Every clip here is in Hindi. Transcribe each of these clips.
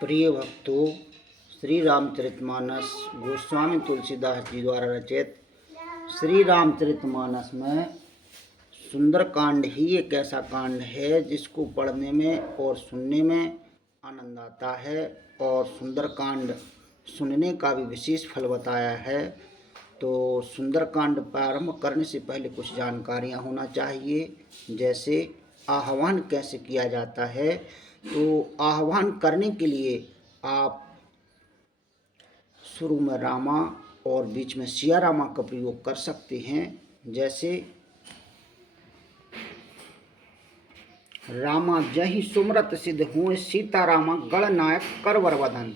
प्रिय भक्तों, श्री रामचरितमानस गोस्वामी तुलसीदास जी द्वारा रचित श्री रामचरितमानस में सुंदरकांड ही एक ऐसा कांड है जिसको पढ़ने में और सुनने में आनंद आता है। और सुंदरकांड सुनने का भी विशेष फल बताया है। तो सुंदरकांड प्रारंभ करने से पहले कुछ जानकारियां होना चाहिए, जैसे आह्वान कैसे किया जाता है। तो आह्वान करने के लिए आप शुरू में रामा और बीच में सिया रामा का प्रयोग कर सकते हैं। जैसे रामा जहि सुमरत सिद्ध हुए, सीता रामा गणनायक करवर वदन।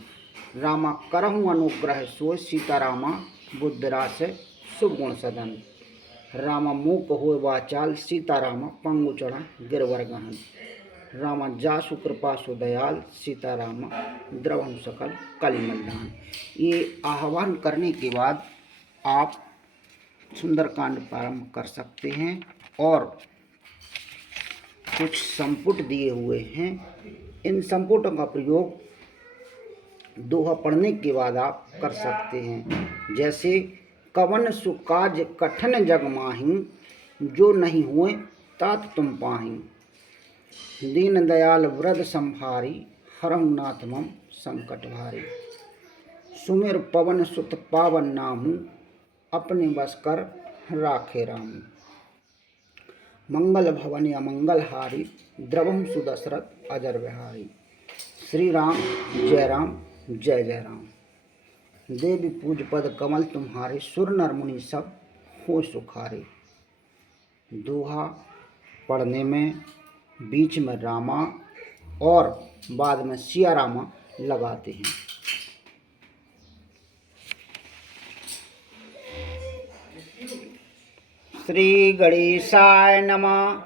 रामा करहु अनुग्रह सोय, सीता रामा बुद्धिरास शुभ गुण सदन। रामा मूक होय वाचाल, सीता रामा पंगु चढ़ा गिरवर गहन। रामा जासु कृपा सुदयाल, सीता रामा द्रवहु सकल कलिमलदान। ये आह्वान करने के बाद आप सुंदरकांड प्रारंभ कर सकते हैं। और कुछ संपुट दिए हुए हैं, इन संपुटों का प्रयोग दोहा पढ़ने के बाद आप कर सकते हैं। जैसे कवन सुकाज कठिन जग माही, जो नहीं हुए तात तुम पाही। दीन दयाल वृद्ध संभारी, हरहु नाथ मम संकट भारी। सुमिर पवन सुत पावन नामु, अपने बस कर राखे राम। मंगल भवन अमंगल हारी, द्रवहु सुदशरथ अजर बिहारी। श्री राम जय जय राम। देवी पूज पद कमल तुम्हारे, सुर नर मुनि सब हो सुखारे। दोहा पढ़ने में बीच में रामा और बाद में सिया रामा लगाते हैं। श्री गणेशाय नमः।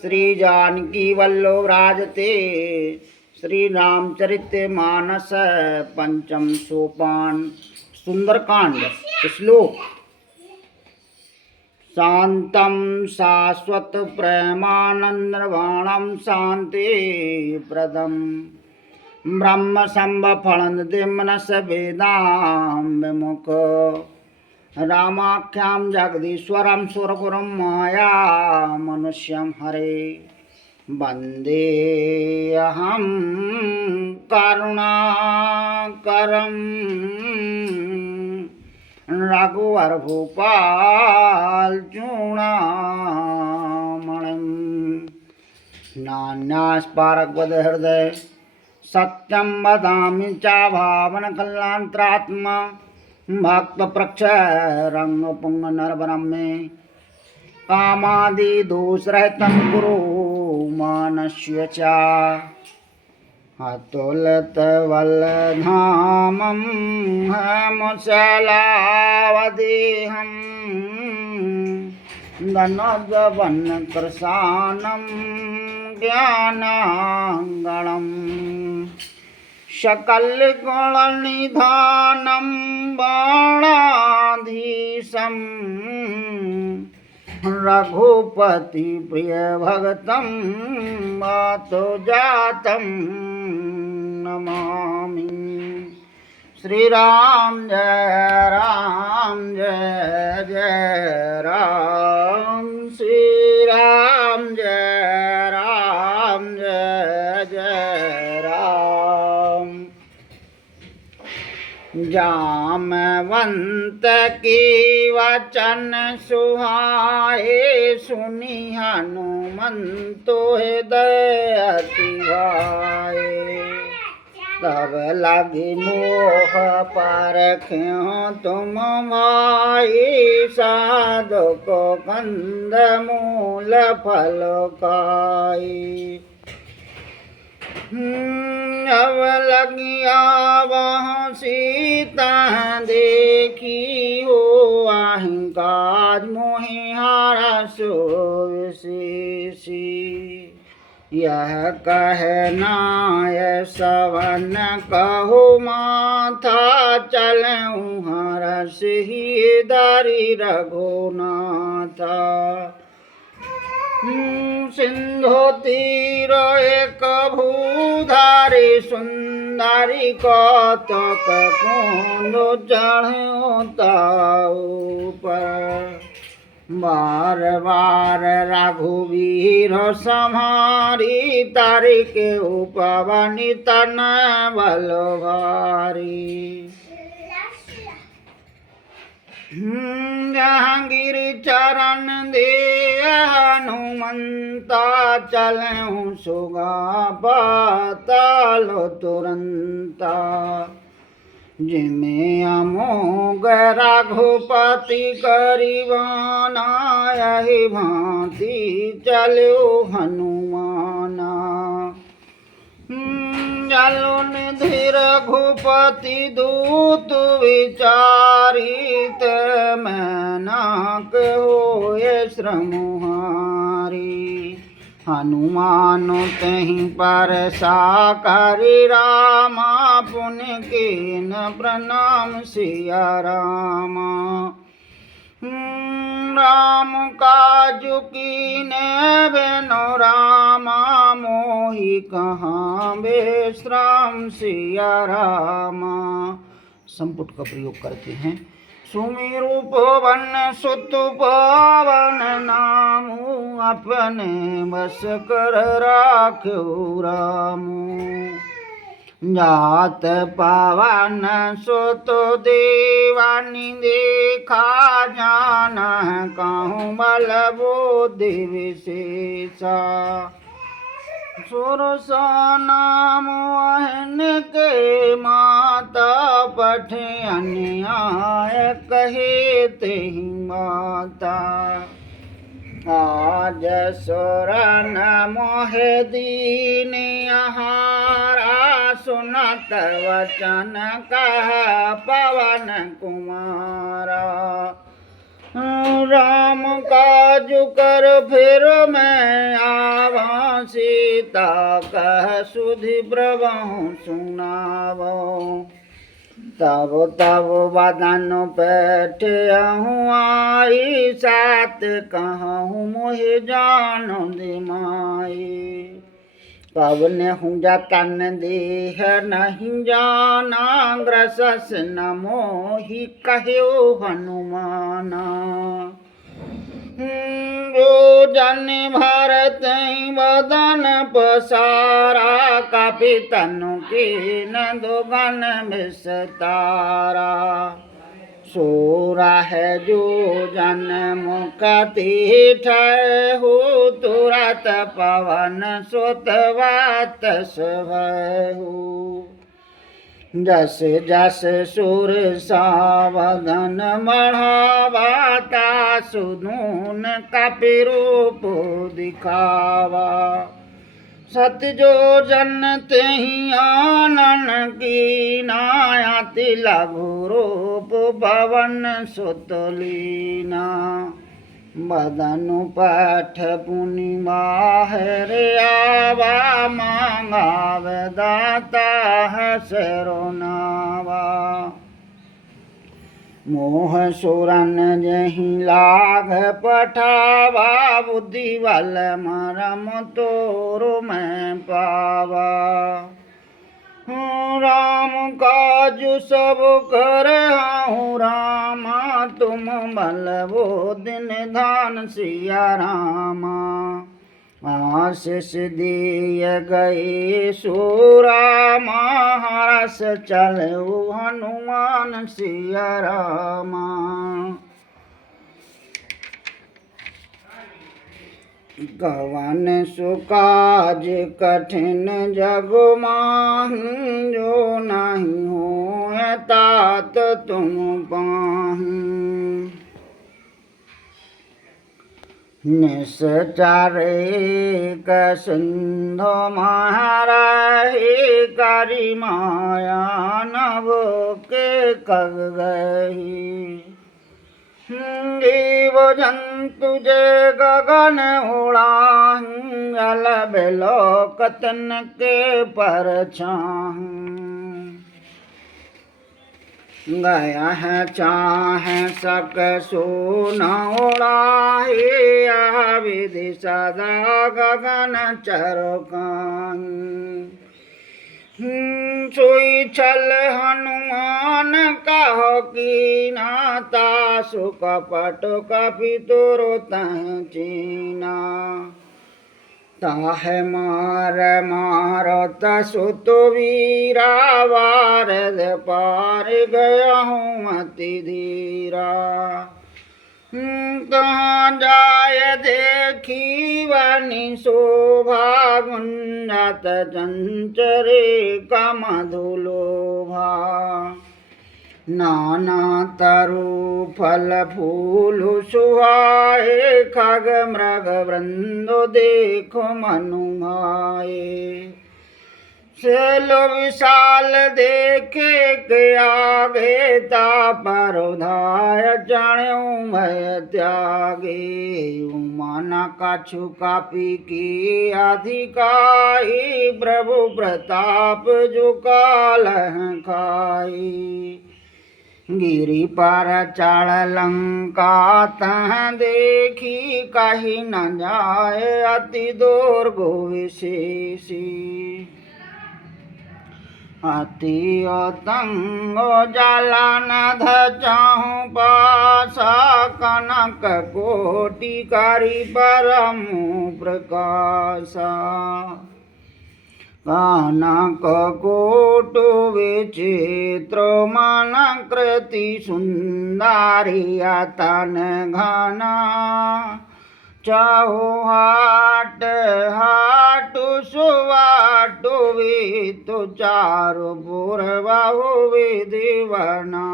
श्री जानकी वल्लभ राजते, श्री रामचरितमानस पंचम सोपान। सुंदरकांड श्लोक। शांतं शाश्वत प्रेमानंदवाणं, शांति प्रदम ब्रह्म संभफलनदिम्नस वेदां विमुख। रामाख्यां जगदीश्वरं सुरगुरुं माया मनुष्यं हरे। वन्देऽहं करुणाकरं रघुवर भूपाल चूड़ामणिं। नान्यास्पारगवद हृदय सत्यं वदामि च भावन कल्याणात्मा। भक्त प्रक्ष रंग पुंग नरवरम में, कामादि दोष रहतन गुरु मानस्य चा। अतुलित वल्लधामं मुसलावदेहं, धनुजवन कृशानं ज्ञानांगणम्। सकल गुण निधानं बाणाधीशं, रघुपति प्रिय भगतं मातो जातं नमामि। श्री राम जय जय राम। श्री राम जय जय राम। जामवंत की वचन सुहाए, सुनी हनुमंतो हृदय अति भाए। तब लगी मोह परख्यों तुम माई, साधु को कंद मूल फल खाई। अब लगिया वहाँ सीता देखी हो, अहंकार मोहि हारा सो विशेषी। यह कहना सवन कहो माथा, चलऊँ हरस ही दारी रघुनाथा। सिंधु तीर एक भूधारी सुंदर नारी कौतक कुंद चढ़ो ताऊ पर। बार बार रघुवीर सम्हारी तारी के उपवनी तन बल भारी। जहांगीर चरण दे हनुमंता चलऊँ सुगा पाताल तुरंता। जिमें अमोघ रघुपति करिबाना यही भांति चलो हनुमाना। चलो निधि रघुपति दूत विचारित मैनाक होए श्रमुहारी। हनुमान तहीं पर साकरि रामा पुण्य कीन प्रणाम सिया रामा। राम काजु कीने बिनु रामा मोहि कहाँ विश्राम सिया रामा। संपुट का प्रयोग करते हैं। सुमिरु पवन सुत पवन नामु अपने बस कर राख्यो रामु। जात पावन सुत देवानी देखा जान कहूँ बल बुद्धि विशेषा। सुरसा नाम वहन के माता पठे अन्याय कहे तेहि माता। आज सुरन मोह दीन आहारा सुनत वचन कह पवन कुमारा। राम काजु कर फिर मैं आवा सीता कह सुधि प्रभु सुनावो। तब तब बदन पैठ आई सात कहूँ मोहि जानो दिमाई। पवन हूँ जतन देह नहीं जाना ग्रसस न मोहि कह्यो हनुमाना। जो जन भरत बदन पसारा कापि तनु कीन दुगन विस्तारा। सोरा है जो जन मुकति ठहु तुरत पवन सुत वात भयहु। जस जस सुर सावधन बढ़ावा तासु नून कपि रूप दिखावा। सत जो जन तेहि आनन कीना अति लघु रूप पवन सुत लीना। बदनु पठ पुनि बाहर आवा मांगाव दाता हसरो नावा। मोह सुरन जहि लाग पठावा बुद्धि बल मरम तोरु मैं पावा। राम काजु सब करहु रामा तुम बल वो दिन धान सिया रामा। आशीष दिय गए सुरामा हरस चलऊ हनुमान सिया रामा। कवन सुकाज कठिन जग माहु जो नहीं हो तात तुम पाहु। निश्चरे क सिंधु महाराही करी माया नभ के कग गही। जीव जंतु जे गगन उड़ाहु जल बिलोकतन के पर छाहु। गया है चाहे सक सोना उड़ाही विधि सदा गगन चरकाहु। सोई छल हनुमान कहो की नाता सुख पट कपि तोरो तह चीना ताह मार मारत सुत वीरा वारद पार गया हूँ अति धीरा कहाँ जाय देखी वानी शोभा गुंजत चंचरे का मधुलोभा नाना तरु फल फूल सुहाए खग मृग वृंदो देखो मनु भाए सेलो विशाल देखे के आगे तापर उधाय जाण्यो भय त्यागे उमाना काछु कापी की अधिकाई प्रभु प्रताप जो काल खाई गिरि पर चढ़ लंका तह देखी कही न जाए अति दुर्गो विशेषी अति तंगो जाला न धचाहूँ पासा कनक कोटि करी परम प्रकाशा कनक कोटु विचित्र मन कृति सुंदरी तन घना चाहो हाट हाटु सुवाटु वितु चारु पूर्वहु विधिवना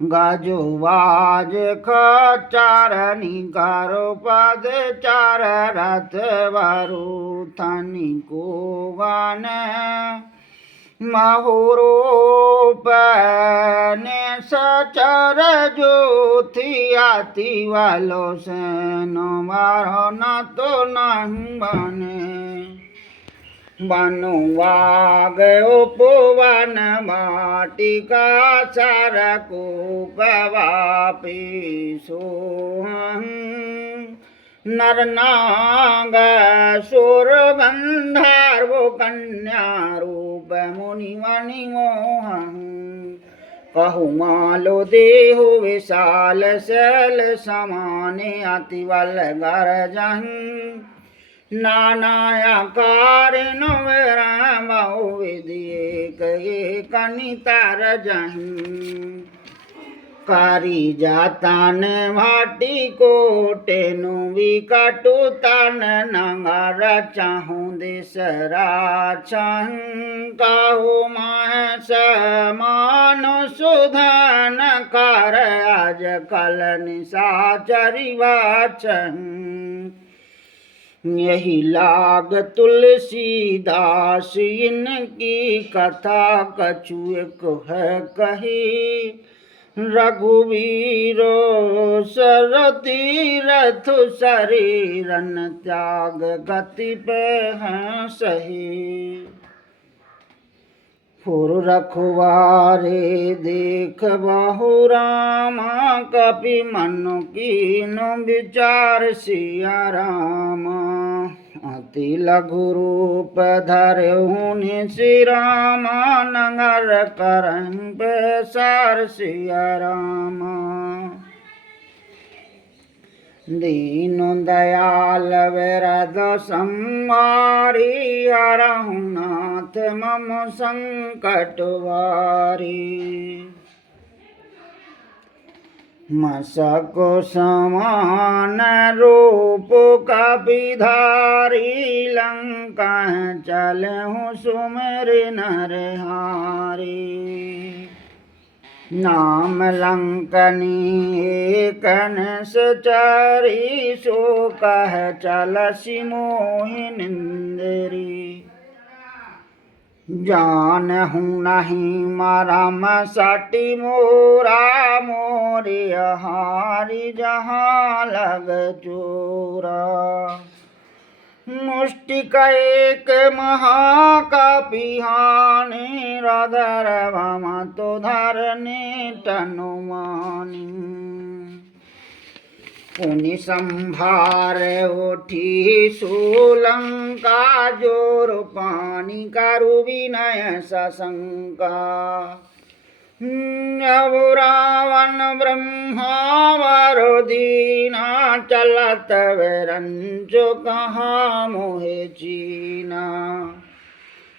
गाजो बाज खचारनी कारो पद चार रथ वरु थनी को गान महुरूप ने सचर ज्योति आती वालो से नो मारो न तो नहीं बने बनुवाग उपवन माटी का सार कूप वापी सोहं नर नाग सुर गंधर्व कन्या रूप मुनि मणि मोहं कहु मालो देहु विशाल शैल समाने अति बल गरजं नानायाकार नवरामो विधि एक कनितार जहीं कारी जातान भाटी कोटे नु विकटु तन नंगर चाहूँ दिसरा छं कहु मह समानु सुधन कर आज कल निशाचरी वाचं यही लाग तुलसीदास इनकी कथा कछु एक है कही रघुवीरो सरती रथ शरीरन त्याग गति पे हैं सही फुर रखवारे देख बहु रामा कपि मनु कीनो विचार सिया रामा अति लघु रूप धरहुनि श्री रामा नगर करं पैसार सिया रामा दीनु दयाल वरद संवारी हरहु नाथ मम संकट वारी मसको समान रूप कपिधारी लंका चलहु सुमेर नरहारी नाम लंकनी एकन सचारी सो कह चलसि मोहिनिंदरी जानहु नहीं मरम सटी मोरा मोरे हारी जहाँ लग चोरा मुष्टिक एक महाकपिहानि रदर तो धरने तनुमानी पुनि संभार उठी सोलंका, जोर पानी करु विनय सशंका। अब रावण ब्रह्मावर दीना, चलत विरंचो कहाँ मोहे चीना।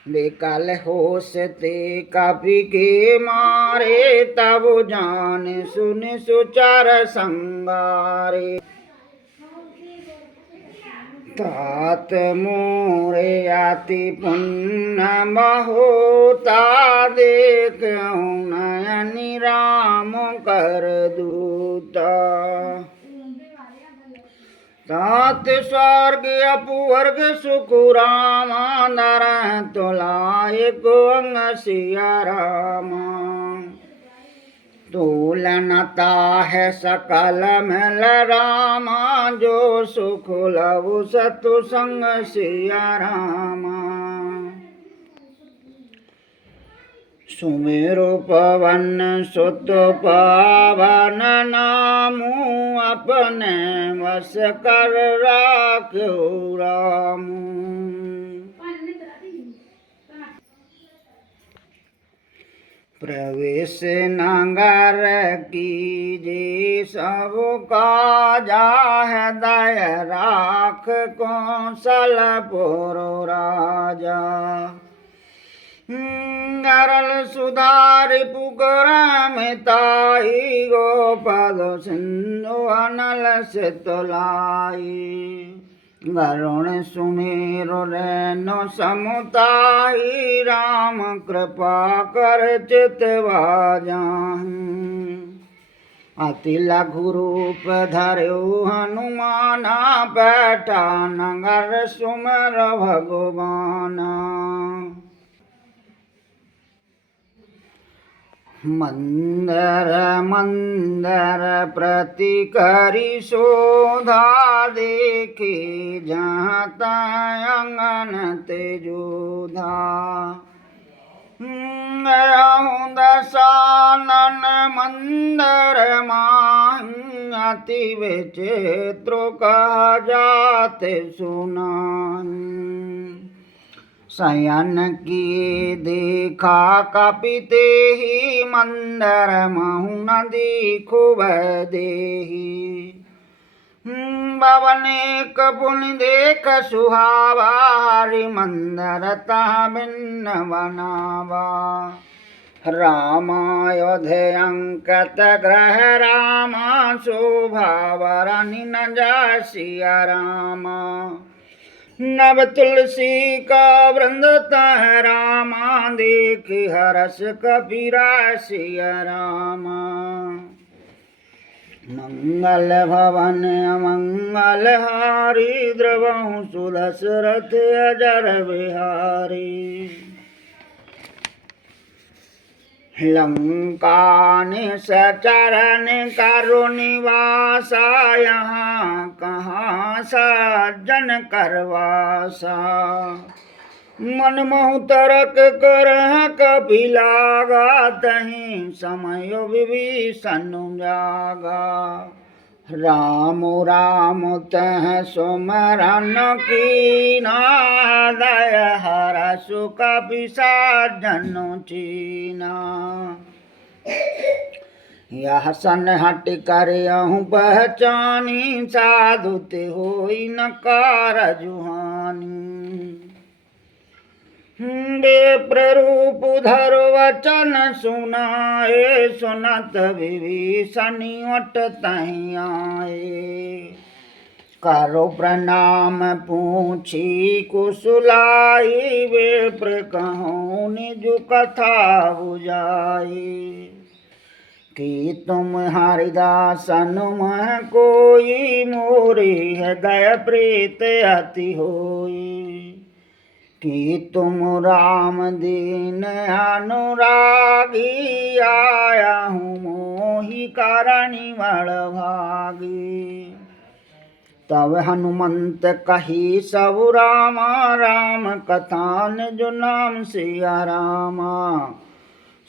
बेकल होश ते कपि के मारे, तब जान सुन सुचर संगारे। तात मोरे अति पुण्य महोता, देखऊँ नयनि राम कर दूता। तात स्वर्ग अपवर्ग सुख रामा, नरह तुलाए को अंग सिया रामा। तुलनता है सकल मिल रामा, जो सुख लव सतु संग सिया रामा। सुमेरु पवन सुत पावन नामु, अपने वश कर राख्यो रामु। प्रवेश नगर कीजे सब काजा, हृदय राख कौशलपुर राजा। गरल सुधार पुकर मिताई, गोपद सिंधु अनल सितलाई। गरुण सुमेरु रेणु समुताई, राम कृपा कर चितवा जाहि। अति लघु रूप धर्यो हनुमाना, बैठा नगर सुमर भगवाना। मंदर मंदर प्रति करी शोधा, देखी जहाँ अंगन तेजोधा। दशानन मंदर माही, अति विचित्र कहा जाते सुनाही। शयन किए देखा कपिते ही, मंदर महु न देखो देही। बवनेक पुनि देख सुहावा, हरि मंदर तह भिन्न बनावा। रामायोध्य अंकत ग्रह रामा, शोभा वरनि न जा सिया रामा। नव तुलसी का वृंद तह रामा, देख हरस कपीरा सिया रामा। मंगल भवन अमंगल हारी, द्रवहु सुदशरथ अजर बिहारी। लंका निश्चरण करो निवासा, यहाँ कहाँ सज्जन करवासा। मन महु तरक करह कपिलागा, तहीं समय विभीषण जागा। राम राम तह सुमरन कीना, दय हरसु कपिसाजन चीना। यह सन हट कर यहूँ पहचानी, साधु ते होई न कारजुहानी। विप्ररूप धर वचन सुनाए, सुनत विभीषण ओट तहीं आए। करो प्रणाम पूछी कुशलाई, विप्र कहूँ निज कथा बुझाई। कि तुम हरिदासन मह कोई, मोरी हृदय प्रीत अति होई। कि तुम राम दीन अनुरागी, आया हूँ मोहि करणी बड़भागी। तब हनुमंत कही सब रामा, राम कथा निज नाम सिया रामा।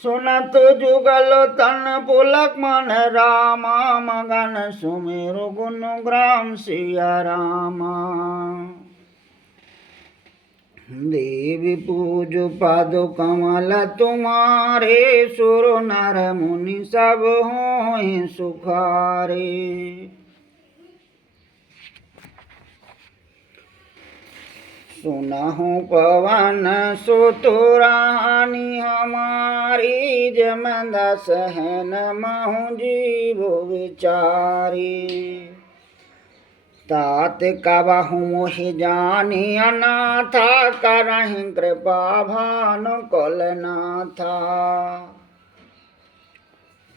सुनत जुगल तन पुलक मन रामा मगन सुमेरु गुण ग्राम सिया रामा। देवी पूज पद कमल तुम्हारे सुर नर मुनि सब हों सुखारे। सुनहु पवन सुत रानी हमारी जमन सहन महु जीव विचारी। तात कबहु मोहि जानी अनाथा करहि कृपा भानु कुलनाथा।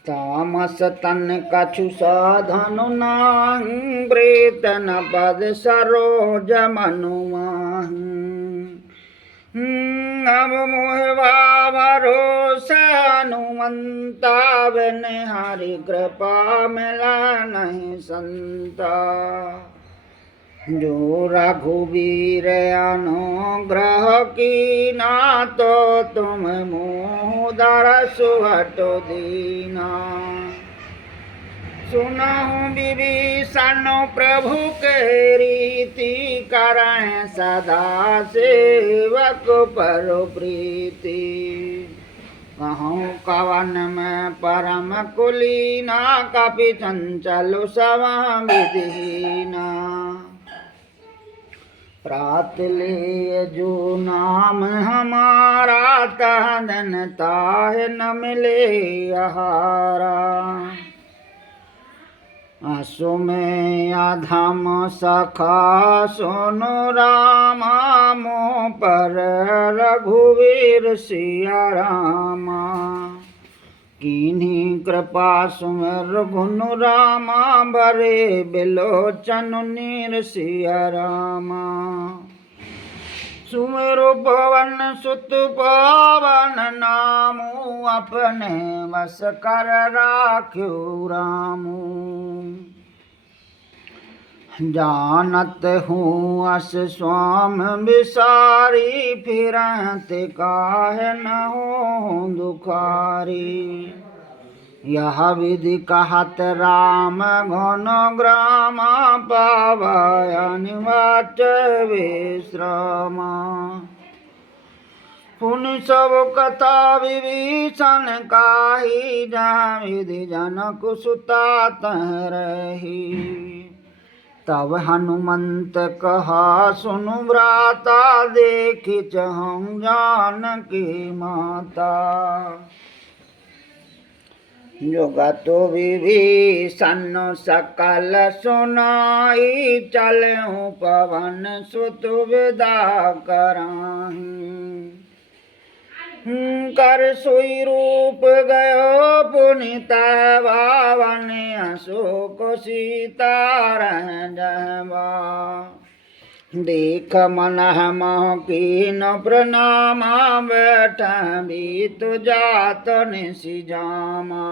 तामस तन कछु साधनु नाहि प्रीतन पद सरोज मनु माहि। अब मोहवा भरोसा हनुमंता बिन हरि कृपा मिला नहीं संता। जो रघुवीर अनुग्रह कीना तो तुम मोह दरसु हटो दीना। सुनहु विभीषण प्रभु के रीति करहि सदा सेवक पर प्रीति। कहूँ कवन में परम कुलीना कपि चंचल सवा विधीना। प्रात ले जो नाम हमारा तह दिन ताहि न मिले आहारा। असु में अधम सखा सुनु रामा मोह पर रघुवीर सिया रामा। कीन्ही कृपा सुमिर गुण रामा भरे बिलोचन नीर सिया रामा। सुमिरो पवन सुत पावन नामु अपने वस कर राख्यो रामू। जानत हूँ अस स्वाम विसारी फिरत काहे न हो दुखारी। यह विधि कहत राम घन ग्रामा पावय निवाच विश्रामा। पुनि सब कथा विभीषण काही जहाँ विधि जनक सुता तह रही। तब हनुमंत कहा सुनु भ्राता देखि चहु जानकी माता। जुगत विभीषण सकल सुनाई चलहु पवन सुत विदा कराहि। कर सोई रूप गयो पुनित बावन अशोक सीता रह जहवा। देख मन मह कीन प्रणामा बैठ बीत जात निशिजामा।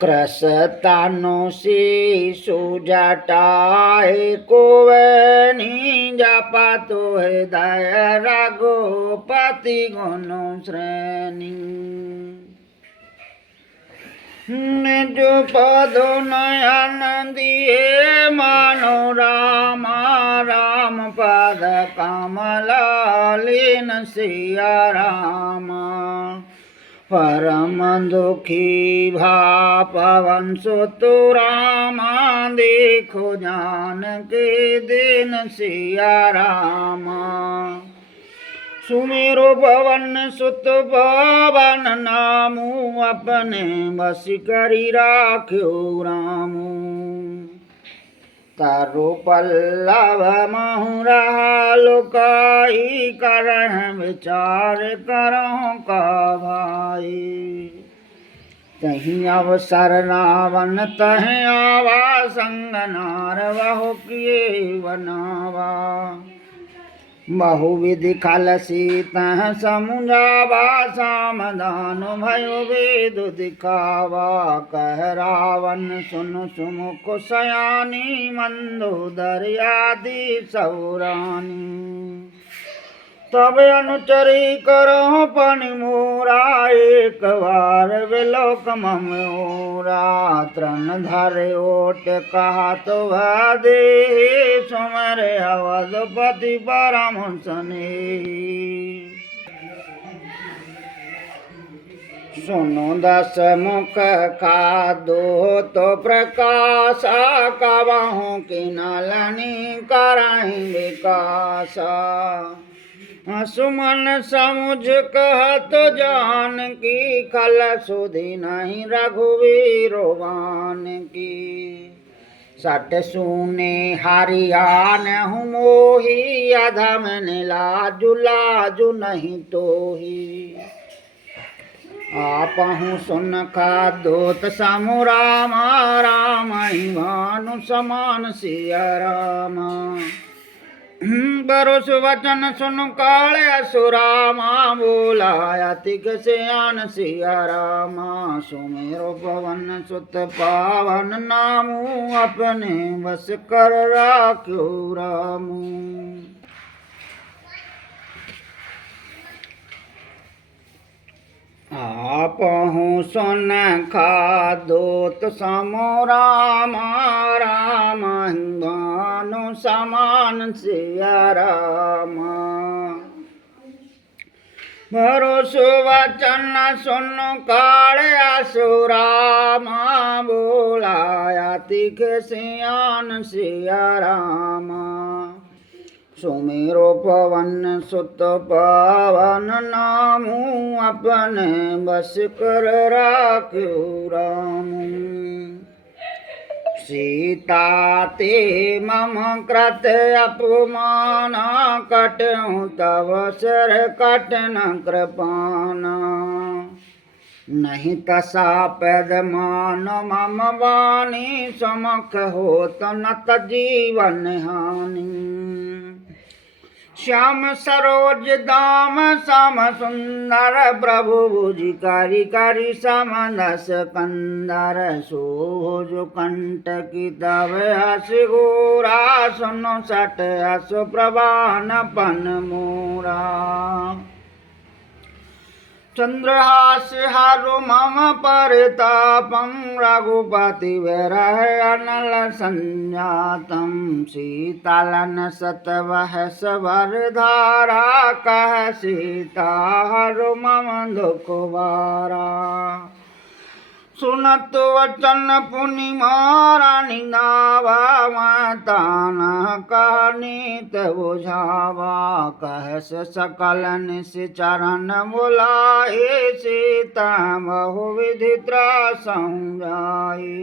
क्रस तानु शीशु जटाए कोवनी जपा तो हृदय रघुपति गुण श्रेणी। निज पद नयन दिए मानो रामा राम पद कमल लीन सिया रामा। परम दुखी भा पवन सुत रामा देखो जानकी दीन सिया रामा। सुमिरो पवन सुत पवन नामु अपने बस करी राख्यो रामू। तारो पल्लव महु रहा लुकाई करह विचार करहु का भाई। तहीं अवसर रावण तह आवा संग नार बहु किए बनावा। बहुविधि खलसी तह समुझावा सामदान भयो वेद दिखावा। कह रावण सुन सुमुख सयानी मंदोदर आदि सौरानी। तब अनुचरी करो पनि मोरा, एक बार विलोक मम ओरा। तृण धरे ओट कहा तो दे, सुमरे अवधपति परम स्नेही। सुनो दस मुख खादो तो प्रकाशा, कबहु की नलनी कराई विकासा। सुमन समुझ कहत जान की, खल सुधि नहीं रघुवीरवान की। सट सूने हरियान हूँ मोही, अधम लाजु लाजु नहीं तोही। आपहु सुन खादोत समु रामा, राम भानु समान सिया रामा। बरोस वचन सुन काल असुरामा, बोलाया तिग सियान सिया रामा। सुमेरो पवन सुत पावन नामू, अपने बस कर राख्यो रामू। आपहु सुन खादोत समु रामा, राम भानु समान सिया रामा। भरोस वचन सुन काल असुरामा, बोलाया तिख सियान सिया रामा। सुमेरो पवन सुत पावन नामू, अपने बस कर राख्यो रामू। सीता ते मम कृत अपमाना, कटहु तव सर कटन कृपाना। नहीं तसा पैद मान मम वाणी, समख होत नत जीवन हानि। श्याम सरोज दाम सम सुंदर, प्रभु भुज करि करि समदस कंदर। सोज कंटकी तव हस घोरा, सुनो सट हस प्रभान पन मोरा। चंद्रहास हारु मम परितापम, रघुपति विरह अनल संजातम। सीतालन सतवह सवर धारा, कह सीता हरु मम दुख भारा। सुनत वचन पुनि मारा निदावा, ताना कानीत बुझावा। कहस सकल निस चरण बुलाए, सीता बहुविधि त्रासहु जाए।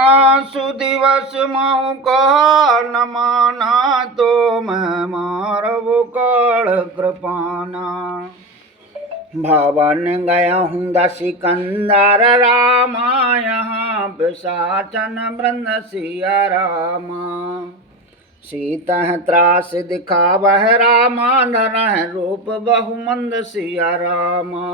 आसु दिवस महु कहा न माना, तो मैं मारबु काल कृपाना। भवन गया हूँ दसिकंदर रामा, यहाँ पिशाचन वृंद सिया रामा। सीता त्रास दिखावह रामा, धरह रूप बहुमंद सिया रामा।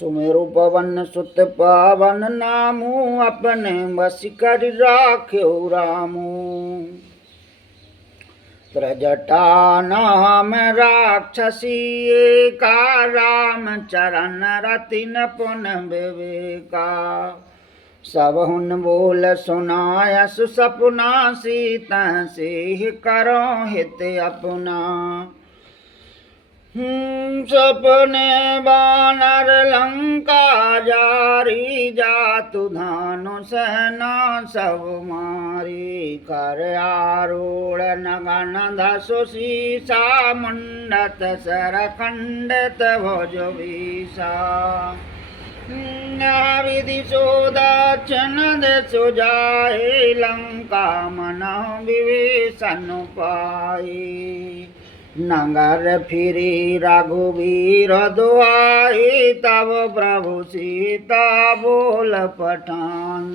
सुमेरु पवन सुत पावन नामू, अपने बस कर राख्यो रामू। त्रजटा नाम राक्षसी का, राम चरण रतिन पुन विवेका। सब हुन बोल सुनायस सपना, सीता से करो हित अपना। सपने बानर लंका जारी, जातु धानु सहना सब मारी। कर आरूढ़ नगन धसु सीसा, मुंडत सर खंडित भुज बीसा। विधि सो दक्षिण दिशु जाए, लंका मनहु विभीषण पाए। नगर फिरी रघुवीर दुआई, तब प्रभु सीता बोल पठान।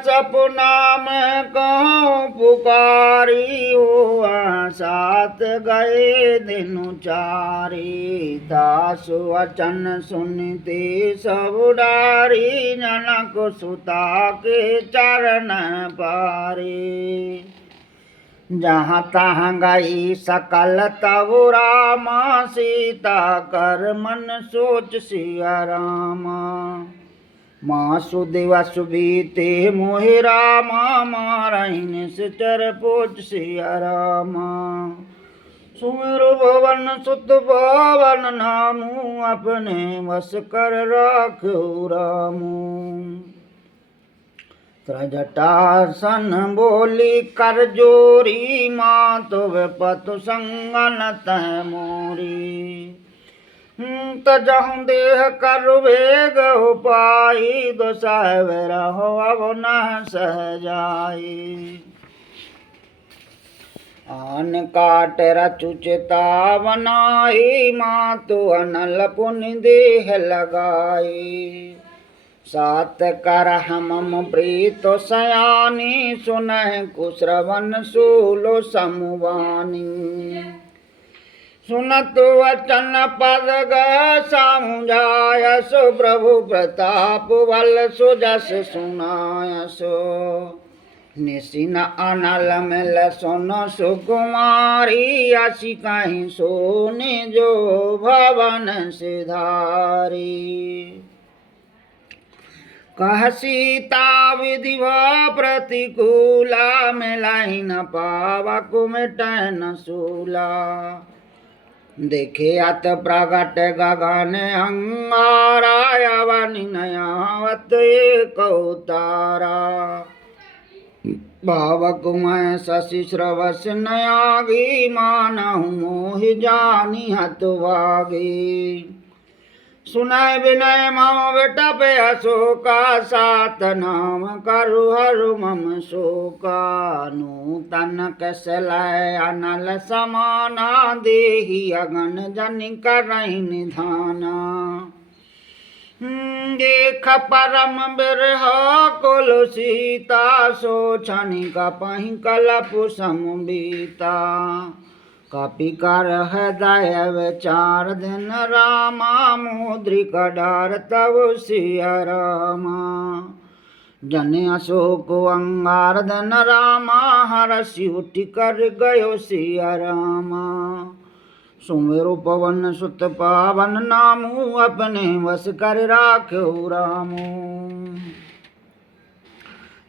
सपना में कहूँ पुकारी, हुआ साथ गए दिनु चारी। दासु वचन सुनते सब डारी, जनक सुता के चरण पारे। जहाँ तहाँ गई सकल तब रामा, सीता कर मन सोच सिया रामा। माँ सुदेवा सुबीते मोहि रामा, मारहि निश्चर पोच सिया रामा। सुमिरु भवन सुत पावन नामू, अपने वश कर राखो रामू। त्रजटासन बोली कर जोरी, माँ तो पतु संगन तह मोरी। तजहु देह कर वेग पाई, दो साहेब रहो अब न सह जाई। आन काट रचु चिता बनाई, माँ तो अनल पुनि देह लगाई। सात कर हम प्रीत सयानी, सुनह कुश्रवण सूलो समुवानी। सुनत वचन पद समझाय, सो प्रभु प्रताप बल सुजस सुनाय सो। निसिन अनल मिल सुन सुकुमारी, असी कहीं सोने जो भवन सिधारी। कह सीता विधिवा प्रतिकूला, मिलाई न पावा कुमिट न सूला। देखे अत प्रगट गगन अंगारा, अवनि नयावत एक तारा। भावक मैं शशि श्रवस नयागी, मानहु मोहि जानी हतभागी। सुनय विनय मम विटप अशोका, सात नाम करु हरु मम शोका। नूतन कसलय अनल समाना, देहि अगन जनि करहि निधाना। देख परम बिरह कुल सीता, सो क्षणिक कपहि कलप समबीता। कपि कर हृदय विचार दिन रामा, मुद्रिक डार तब सिया रामा। जन अशोक अंगार दिन रामा, हरषि उठि कर गयो सिया रामा। सुमिरु पवन सुत पावन नामू, अपने वश कर राख्यो रामू।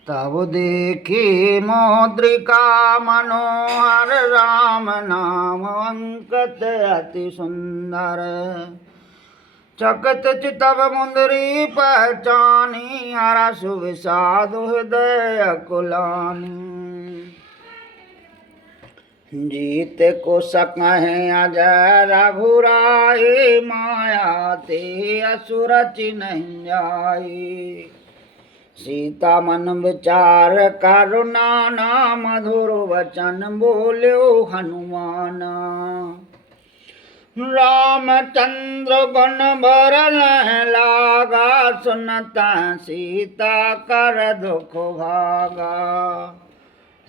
तब देखी मौद्रिका मनोहर, राम नाम अंकत अति सुंदर। चकित चितव मुंदरी पहचानी, हरष विषाद हृदय अकुलानी। जीत को सकहि अजय रघुराई, माया ते असुर चिन्ह जाई। सीता मन विचार करुणाना, मधुर वचन बोल्यो हनुमाना। रामचंद्र गुण भरन लागा, सुनता सीता कर दुख भागा।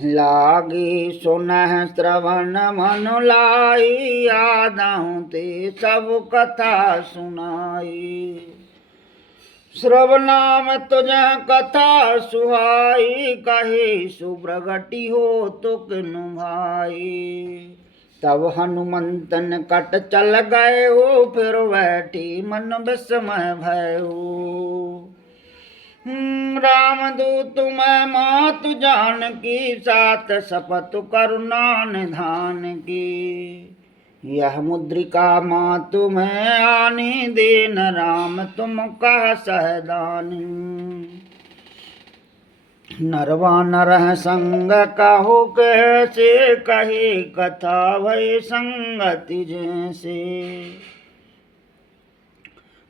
लागी सुनह श्रवण मनु लाई, आदहु ते सब कथा सुनाई। श्रवनाम तुझ कथा सुहाई, कहे सुप्रगति हो तो किनु भाई। तब हनुमंतन कट चल गए हो, फिर बैठी मन विस्मय भयो। रामदूत मैं मातु जानकी, सात सपत करुणा निधान की। यह मुद्रिका मातु मैं आनी, देन राम तुम कह सहदानी। नरवा नरह संग कहो कैसे, कहे कथा भय संगति जैसे।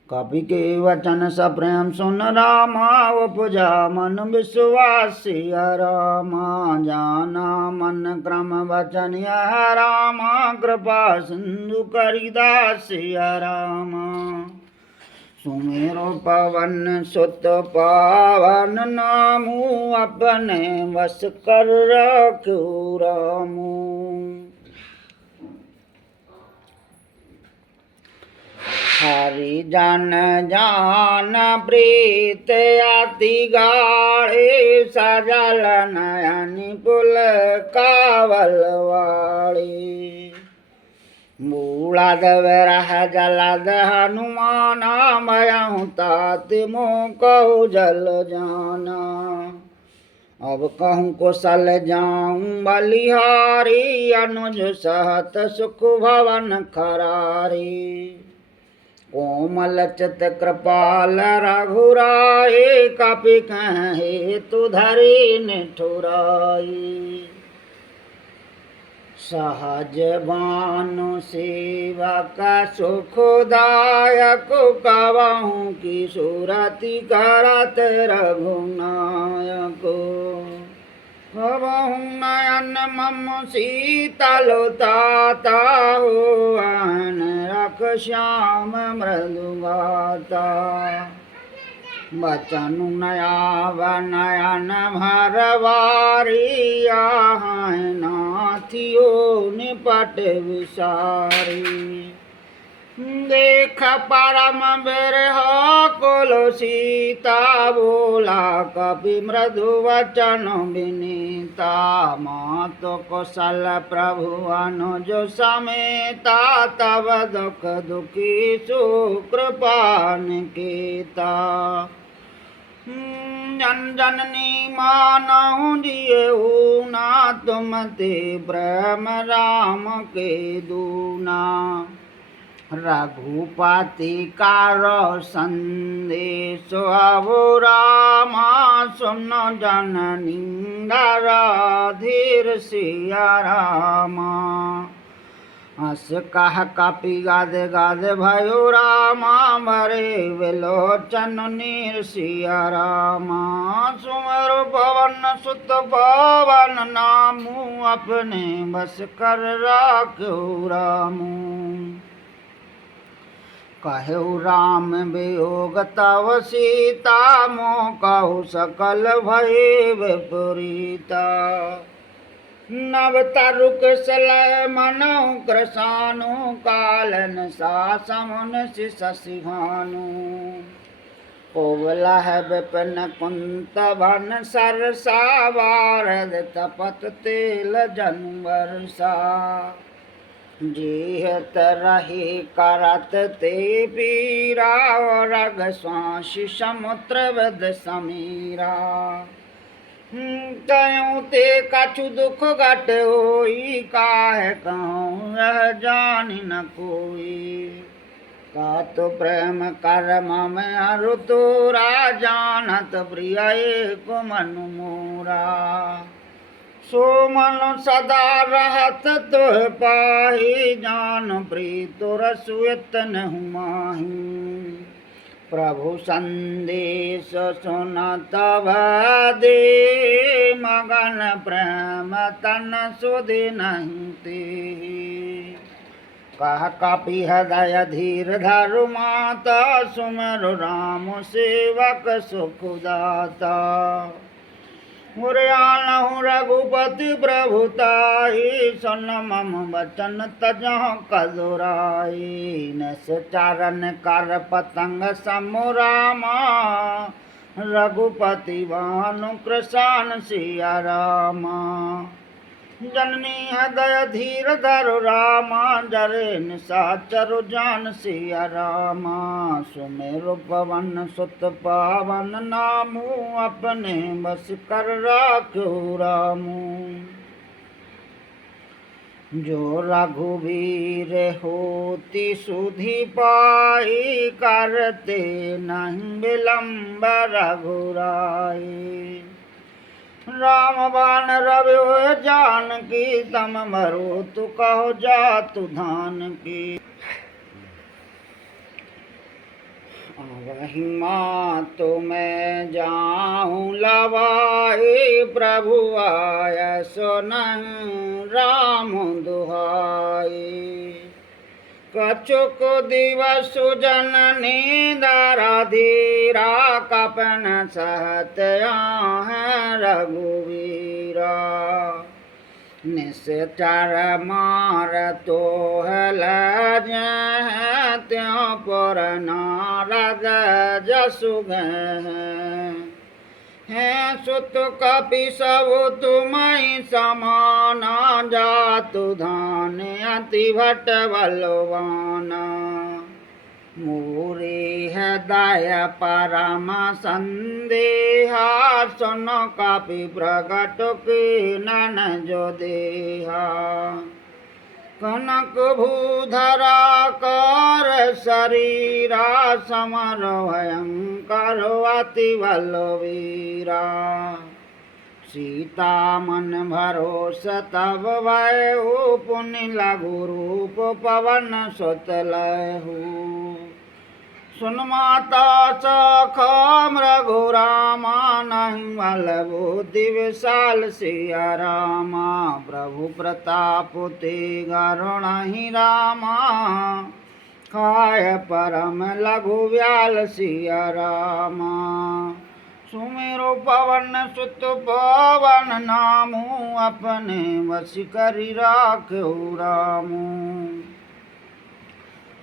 कपि के वचन सप्रेम सुन रामा, उपजा मन विश्वास सिया रामा। जाना मन क्रम वचन यह रामा, कृपा सिंधु करिदास सिया रामा। सुमेरो पवन सुत पावन नामू, अपने वश कर रखो रामू। हर हरि जन जान प्रीत अति गाढ़े सजल नयन पुल कावल वाली मूलद विरह जलद हनुमाना मयहु तात मोह कहु जल जाना अब कहूँ कुशल जाऊँ बलिहारी अनुज सहत सुख भवन खरारी कोमल चित कृपाल रघुराई कपि कहे तु धरि निठुराई सहज भानु सेवक सुखदायक कवहु की सुरति करत रघुनायक कवहु नयन मम शीतल ताता हुआन रख श्याम मृदु गाता बचन नयाव नयन भरवारी आहै नाथियो निपट विसारी देख परम बिरह कुल सीता बोला कपि मृदु वचन विनीता मातु कुशल प्रभु अनुज समेता तब दुख दुखी सुकृपा निकेता जन जननी मानहु जियहु ना तुम ते ब्रह्म राम के दूना रघुपति कारो संदेश अबु रामा सुन जननी धीर सिया रामा हस कह कपि गाद गाद भयो रामा मरे विलोचन नीर सिया रामा सुमरु पवन सुत पवन नामू अपने बस कर राख्यो रामू कहु राम वियोग तव सीता मोह कहु सकल भय विपरीता नव तरुक सलय मनहु कृसानु कालन सा समुन शशि भानु कोवलह विपिन कुंत वन सरसा वारद तपत तेल जन वर्षा जेहत रहे करत ते पीरा रग स्वांशी समुद्र वद समीरा कयूँ ते कछु दुख घट होई काहे कहूँ यह जानी न कोई का तो प्रेम कर मम अरु तोरा जानत प्रिय एक मनु मोरा सो मन सदा रहत तुह पाही जान प्रीतो रसुत नहु माही प्रभु संदेश सुन तब दे मगन प्रेम तन सुधि नहीं ते कह कपि हृदय धीर धरु माता सुमरु राम सेवक सुखदाता मुरयानहु रघुपति प्रभुताई सुन मम वचन तजह कदुराई नस चारण कर पतंग समुरामा रघुपति भानु कृशान सिया रामा जननी हृदय धीर धरु रामा जरे निशाचरु जान सिया रामा सुमेरु पवन सुत पावन नामू अपने बस कर राख्यो रामू जो रघुवीर होती सुधि पाई करते नहीं विलम्ब रघुराई राम बाण रवि जानकी तम मरो तु कहो जा तु धान की वही माँ तो मैं जाऊँ लवाए प्रभु आय सुनन राम दुहाई कछुक दिवस जननी दरा धीरा कपन सहत है रघुवीरा निश्चर मार तो हल त्यों पर नारद जसु हैं सुत कपि सब तुमहि समाना जातु धान अति भट बलवाना मूरी हृदय परम संदेहा सुन कपि प्रगट कीनन जो देहा कनक भूधरा कर शरीरा समर भयंकर अति बलवीरा सीता मन भरोस तब भयउ पुनि लघु रूप पवन सुत लहु सुन माता सखम रघुरामा नहीं बल बुद्धि विशाल सिया रामा प्रभु प्रताप तेगा नहीं रामा खाय परम लघु व्याल सिया रामा सुमेरो पवन सुत पवन नामू अपने वश करि राख्यो रामू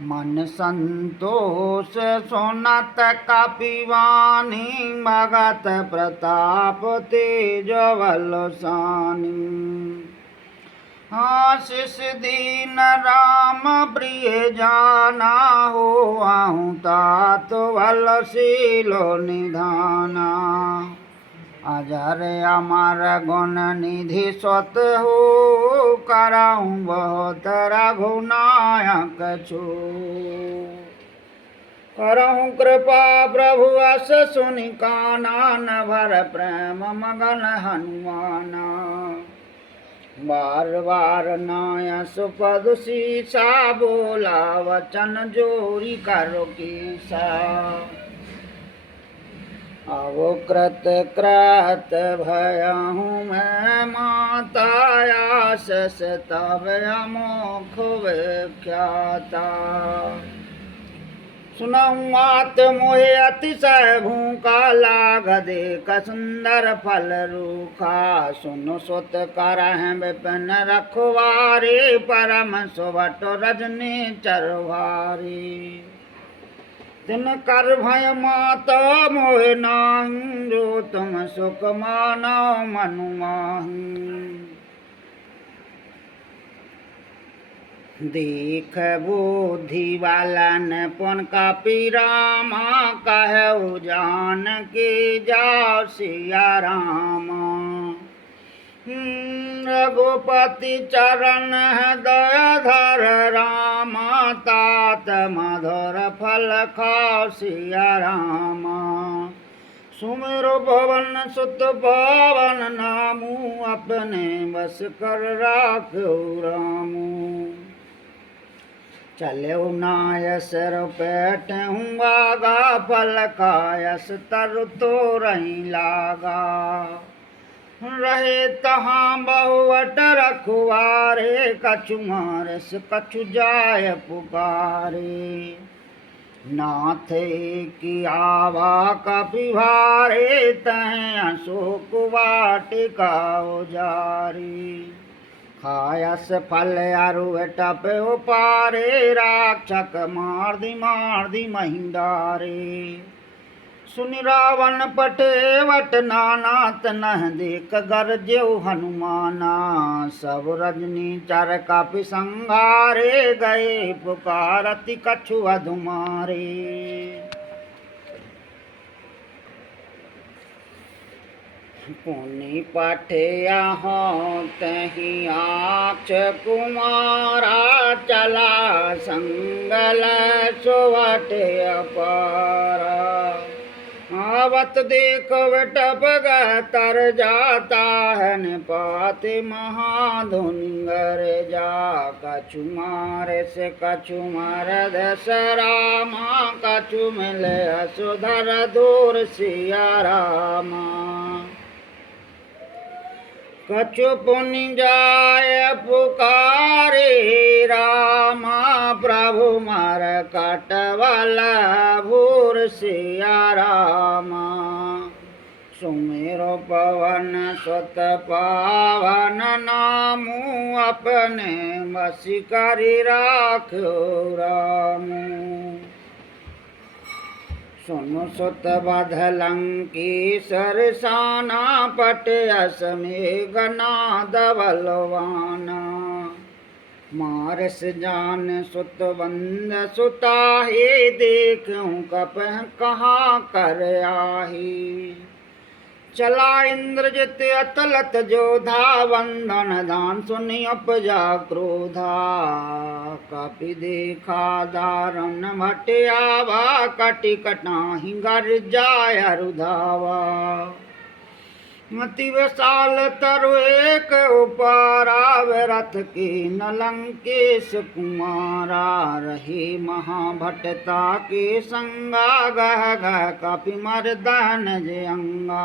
मन संतोष सोनत कपिवानी भगत प्रताप तेज बलशानी आशीष दीन राम प्रिय जाना हो आहूँ तात बलशीलो निधाना अजर अमर गुण निधि स्वत हो कराऊँ बहुत रघुनायक छो करहूँ कृपा प्रभु अस सुनि काना न भर प्रेम मगन हनुमाना बार बार नाय सुपद सीसा बोला वचन जोरी करो कीसा आवो कृत कृत भयहूँ मैं माता आसस तब अमोख विख्याता सुनऊँ आत मोहे अतिशय भूखा लागदे सुंदर फल रूखा सुन सुत करह विपिन रखवारे परम सुभट रजनी चरवारी तिन कर भय माता मोह नाहीं जो तुम सुख मानो मनु माहीं देख बुद्धि वालन पुन कपि रामा कहु जान के जाओ सिया रामा रघुपति चरण दया धर रामा तात मधुर फल खाओ सिया रामा सुमिरो भवन सुत पावन नामू अपने बस कर राख्यो रामू चलो नायस रुपैठ हूँ आगा फल खायस तरु तो रही लागा रहे तहाँ बहुवट रखवारे कछु मारस कछु जाय पुकारे नाथ की आवा कपि भारे तह अशोक वाटिका उजारी खायस फल अरु टप उपारे राक्षक मार दी महिंदारे सुनि रावण पटे वट नाना तनह देख गरजेउ हनुमाना सब रजनी चर कपि संघारे गए पुकारति कछु अधुमारे पुनि पठे यहाँ तही आक्ष कुमारा चला संगल सुवट अपारा आवत देख विटप तर जाता है निपात महाधुनिगर जा कछु मारे से कछु मार दस रामा कछु मिले सुधर दूर सिया रामा कछु पुनि जाय पुकारे रामा प्रभु मार कटवल भूर सिया रामा सुमेरो पवन सुत पावन नामू अपने बसी करि राख्यो रामू। सुनु सुत बधलंकी सरसाना पट अस मेघनाद बलवाना। मारस जान सुत बंद सुता हे देखूं कपह कहाँ कर आही। चला इंद्रजित अतलत जोधा वंदन दान सुनि उपजा क्रोधा। कपि देखा दारुण भटियावा कटि कटाहि गर्जाय रुधावा। मति विशाल तरु एक उपारा रथ के न लंकेश कुमारा। रहे महाभटता के संगा गह गह कपि मर्दन जे अंगा।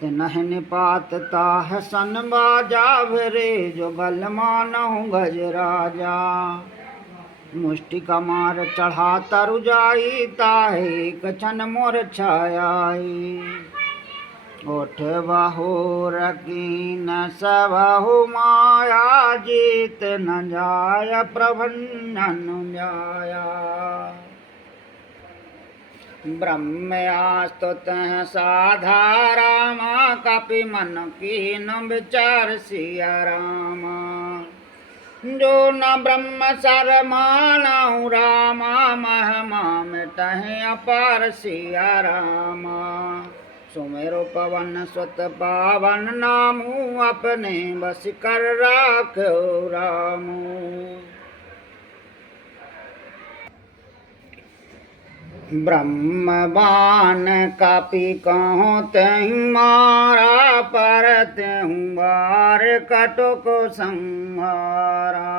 तिनहि निपात ताह सन बाजा भरे जो बल मानहु गज राजा। मुष्टि कमार चढ़ा तरु जाई ताहे एक क्षण मोर छायाई। ओठ बाहु रकीन सबहु माया जीत न जाय प्रभन्नन जाया। ब्रह्मयास्तुत साधा रामा कपि मन कीन विचार सिया रामा। जो न ब्रह्म सर मानहु रामा महिमा मिटहि अपार सिया रामा। सुमेरो पवन सुत पावन नामू अपने बस कर राख्यो रामू। ब्रह्म बाण कपि कहूँ तहि मारा पर तेहु बार कटुक संहारा।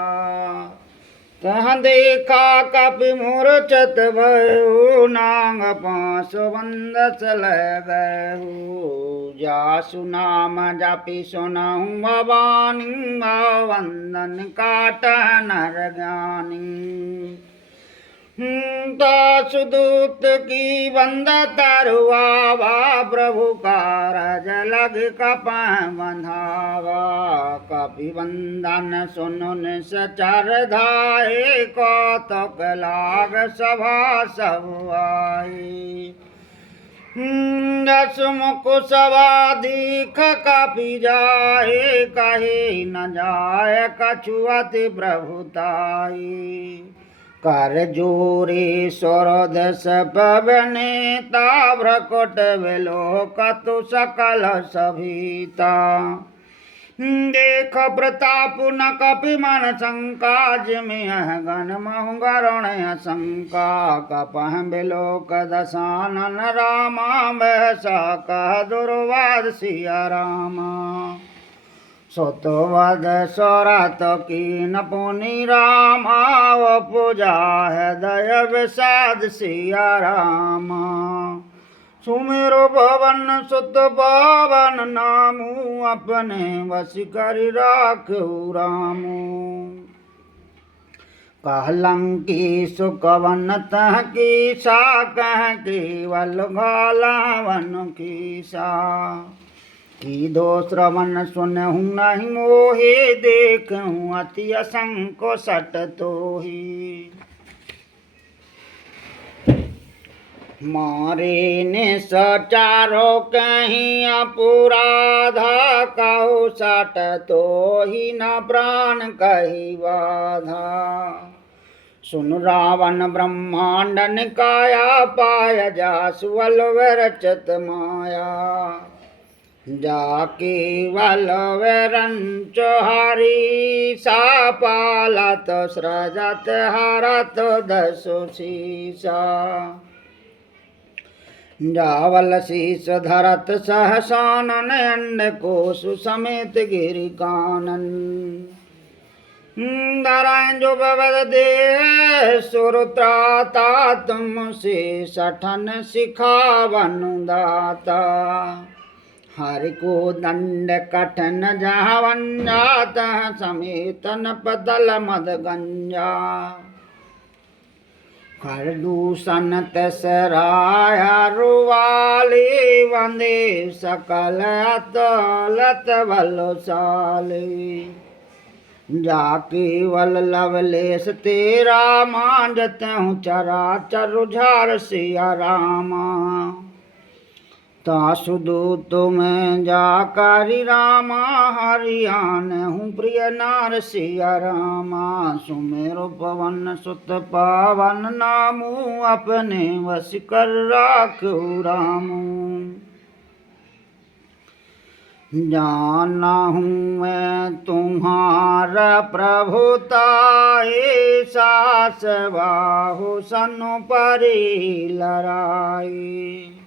तह देखा कपि मूर्छित भयउ नाग पाँच बंदस लय गयहु। जासु नाम जपि सुनहु भवानी वंदन काटह नर ज्ञानी। दासु दूत की बंद तरुआवा प्रभु कारज लग कपह बंधावा। कपि बंदन सुनु निश्चर धाये कौतुक लाग सभा सब आई। दसमुख सभा दीख कपि जाए कहे न जाय कछु अति प्रभुताई। कर जोरे स्वरदस पवनेता भ्रकुट विलोकतु सकल सभीता। देख प्रताप न कपि मन शंका जिमिह गण महु गरुण शंका। कपह बिलोक दशानन रामा बहसा कह दुर्वाद सिया रामा। सुतवद स्वरत कीन पुनि रामा पूजा हृदय विषाद सिया रामा। सुमेरो भवन सुत पावन नामू अपने वश करि राख्यो रामू। कहलंकी सुकवन तह कीसा कह केवल गालावन कीसा। की दो श्रवण सुनहु नहीं मोहे देखूं अति असंको सट तोही। मारे ने सचारो कहीं अपराधा कहो सट तोही न प्राण कही बाधा। सुन रावण ब्रह्मांड निकाया पाय जासु अलवरचत माया। जाके वलवरंच हरि सा पालत सृजत हरत दसो शीसा। जावल शीस धरत सहसानन अंडकोशु समेत गिरि कानन। धराएं जो भवद देह सुरत्राता तुमसे सठन सिखावन दाता। हरि को दंड कठन जहवन जाता समेतन पतल मद गंजा। कर दूषण तसराया रुवाली वंदे सकल अतलत बलशाली जाके वल लवलेश तेरा मांजत हूँ चराचर रुझार सिया रामा तासुदूत में जाकरि रामा हरियान हूँ प्रिय नार सिया रामा सुमेरु पवन सुत पावन नामू अपने वश कर राखू रामू जाना हूँ मैं तुम्हारा प्रभुताए सास बाहु सनु परी लड़ाई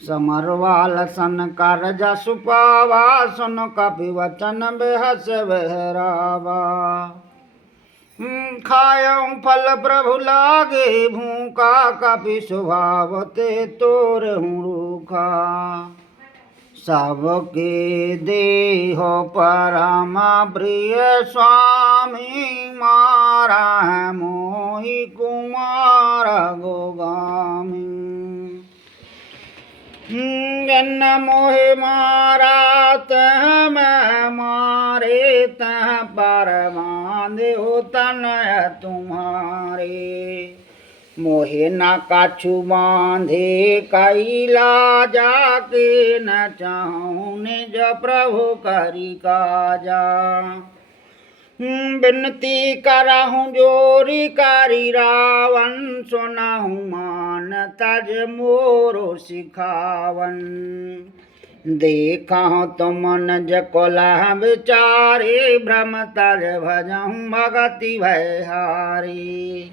समरवाल सन कर जसु पावा सुन कपि वचन बेहस बहरावा खायऊ फल प्रभु लागे भूखा कपि स्वभाव ते तोर हूँ रूखा सबके देहो परमा प्रिय स्वामी मारा है मोहि कुमार गोगामी जन मोहि मारा तह मैं मारे तह पर बांधे हो तनय तुम्हारे मोहे न काछु बांधे कैला जाके न चाहूँ निज प्रभु करी काजा बिनती करहूँ जोरी करी रावण सुनहूँ मान तज मोरो सिखावन देखा तो मन जकोला विचारे भ्रम तज भजहूँ भगति भयहारी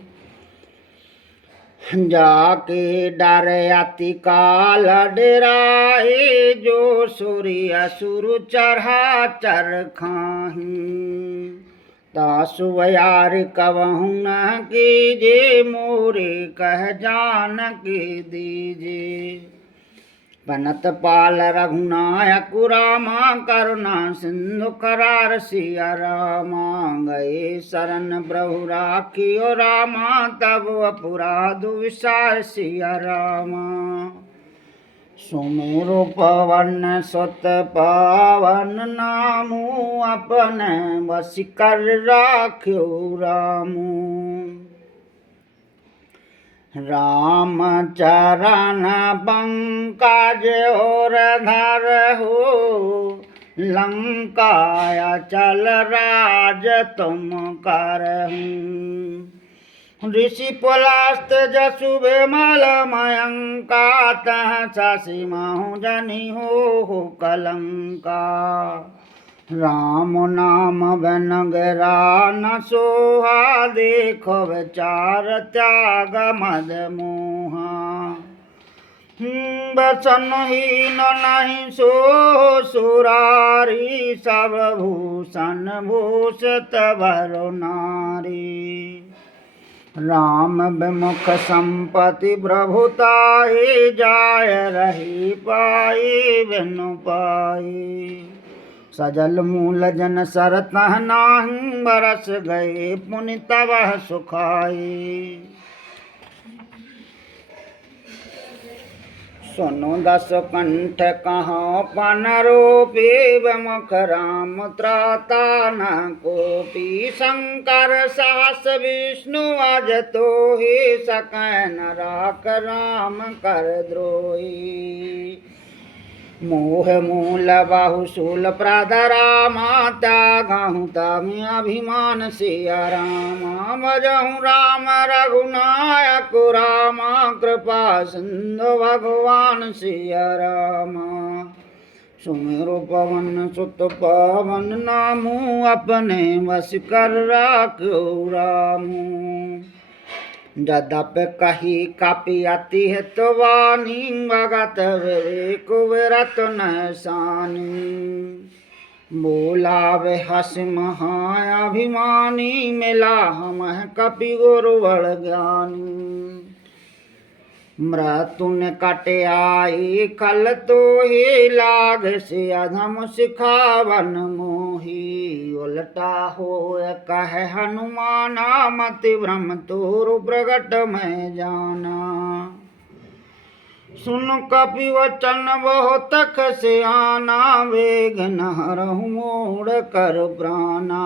जाके डर अति काल डराए जो सूर्य सुरु चढ़ा चर खाही तासुवयार कवहूँ न कीजे मोरे कह जान के दीजे बनत पाल रघुनायक रामा करुणा सिंधु करार सिया रामा गए शरण प्रभु राखियो रामा तब अपराध विसार सिया रामा सुमेरु पवन सुत पावन नामू अपने बस कर राख्यो रामू राम चरण पंकज और धर हो लंकाया चल राज तुम करहूँ ऋषि पुलस्त जसु विमल मयंका तह शशि महु जनि हो कलंका राम नाम बनगरा न सोहा देखो विचार त्याग मद मोहा बचन हीन नहीं सो सुरारी सब भूषण भूषित भरो नारी राम विमुख संपत्ति प्रभुताए जाय रही पाई बिनु पाई सजल मूल जन सरतह नाहि बरस गए पुनि तब सुखाई सुनो दस कंठ कहाँ पन रोपी विमुख राम त्राता न कोपी शंकर सहस विष्णु अज तो ही सकैन राख राम कर द्रोही मोह मूल बाहुशूल प्रादरा माता गाहूँ तमी अभिमान सिया रामा भजहूँ राम रघुनायक रामा कृपा सिंधु भगवान सिया रामा सुमेरु पवन सुत पावन नामू अपने वश कर राख्यो रामू जदप कही कापी अति हितवानी भगत विवेक विरत नैसानी बोला वे हस महाभिमानी मिला हम कपि गुरु बड़ ज्ञानी मृत्यु ने कट आई खल तो ही लाग से अधम सिखावन मोही उल्टा हो कह हनुमाना मति भ्रम तोरु प्रगट में जाना सुन कपि वचन बहुत से आना वेग नहरहु मोड़ कर प्राणा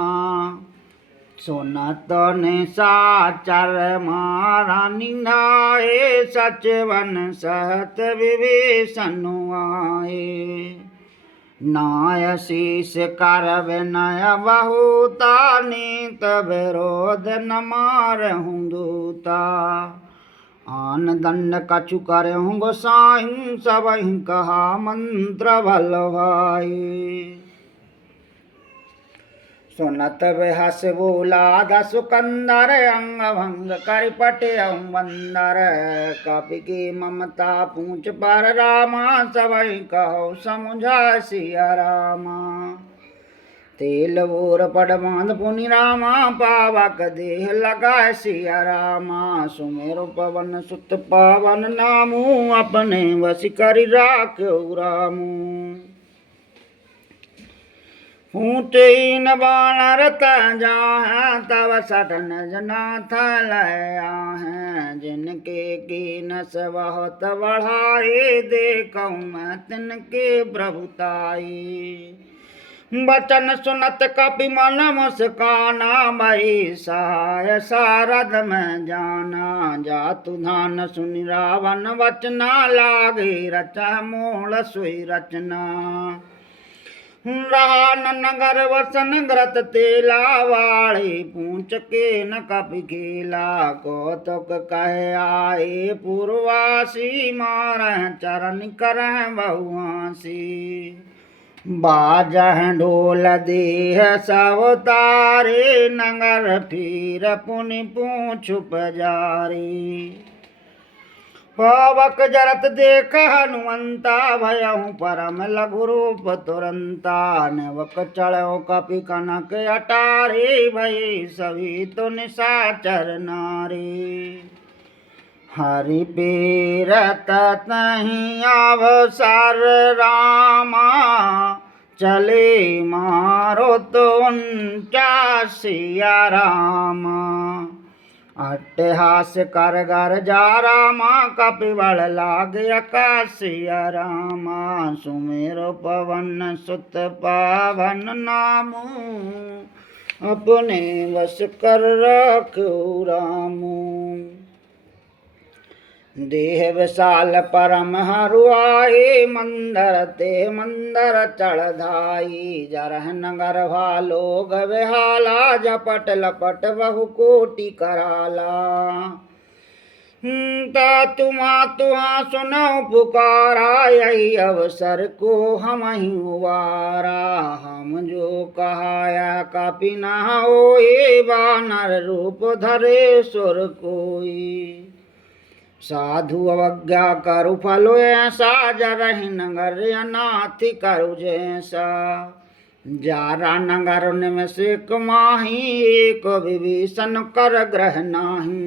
सुनत ने साचर मारा निंदाए सचवन सहत विभीषण आए नाय शीस कर विनय बहुता नीत विरोध न मारहु दूता आन दंड कछु करहु गोसाई सबहि कहा मंत्र बलवाई सुनत बेहस बोला दसु कंदर अंग भंग कर पटे बंदर कपि की ममता पूछ पर रामा सबहि कहो समुझा सिया रामा तेल बोर पड़ बांध पुनि रामा पावक देह लगा सिया रामा सुमेरु पवन सुत पावन नामू अपने वश करि राख्यो रामू ऊँचे न बानर जाहें तब सटन जनाथ लया हैं जिनके की नस बहुत बढ़ाए देखूँ मैं तिनके प्रभुताई बचन सुनत कपि मन मुस्काना मई सहाय सारद में जाना जातु धान सुनि रावण वचना लागे रचा मोल सोई रचना रहा नगर वसन ग्रत तेला वाले पूछ के न कपि खेला कौतुक कह आए पूर्वासी मार चरण कर बहुआसी बाजह ढोल देह सब तारे नगर फिर पुनि पूछ पजारी पावक जरत देख हनुमंता भयहु परम लघु रूप तुरंता नवक चढ़ो कपि कनक अटारे भय सभी तो निशाचर नारी हरि पेरत तहीं अवसर रामा चले मारो तो उनचा सिया रामा अट्टहास कर घर जा रामा कपि बड़ लाग अकासिया रामा सुमेरो पवन सुत पावन नामू अपने वश कर रखो रामू देह विशाल परम हरुआए मंदर ते मंदर चढ़ धाई जरह नगर भालो गविहाला झपट लपट बहु कोटि कराला तुहा सुनो पुकारा यही अवसर को हम ही उबारा हम जो कहाया कपि न होए वानर रूप धरे सुर कोई साधु अवज्ञा करु फलो ऐसा जरहि नगर अनाथ करु जैसा जारा नगर निमिष माही एक विभीषण कर ग्रह नाही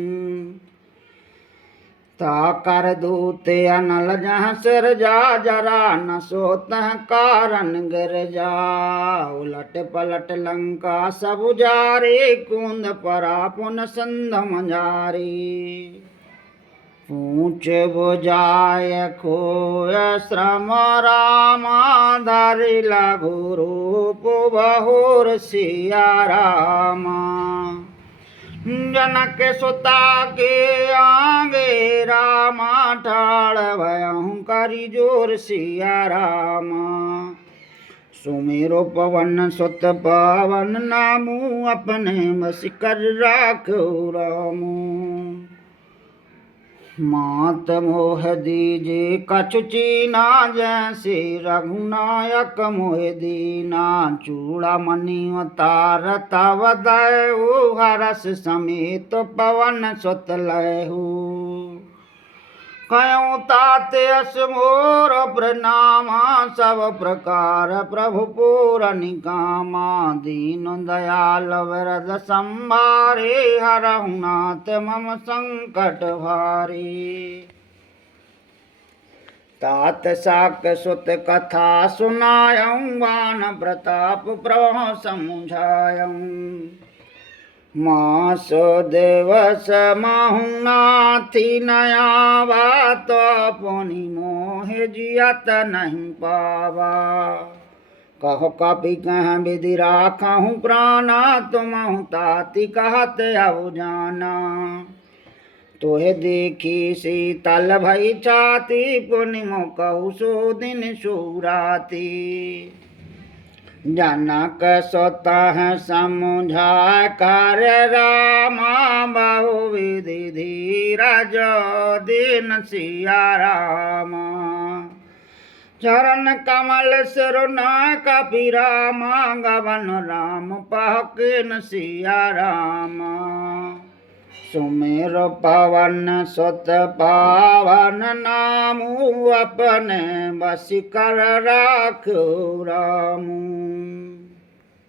ता कर दूते अनल जहाँ सिर जा जरा न सोतः कारण गिर जा उलट पलट लंका सब जारे कुंद परा पुन संध मंजारी पूछ बुझाय खोय श्रम रामा धरि लघु रूप बहुर सिया रामा जनक सुता के आगे रामा ठाड़ भयहु करि जोर सिया रामा सुमेरो पवन सुत पावन नामू अपने बस कर राखो रामू मात मोह दीजे कछु चीना जैसे रघुनायक मोह दीना चूड़ा मणि उतार तव दयु हरस समेत पवन सुत लयहु कयौ ताते अस मोर प्रणामा सब प्रकार प्रभु पूर निकामा दीन दयाल वरद संभारे हरहु नाथ मम संकट भारे। तात साक सुत कथा सुनायऊं वान प्रताप प्रभु समुझायऊं मासो दिवस माहु नाथी नया बात पुनि मोह जियत नहीं पावा कहो कपि कह विधि राखहु प्राणा तुमहु ताति कहत अब जाना तोहे देखी शीतल भई छाती पुनि मो कहु सो दिन सुराती जनक स्वतः समुझाय कार्य रामा बहुविधि धीरज दीन सिया रामा चरण कमल सिरुना कपि रामा गवन राम पहकिन सिया रामा सुमेर पवन सुत पावन नामु अपने बस कर राखो रामू।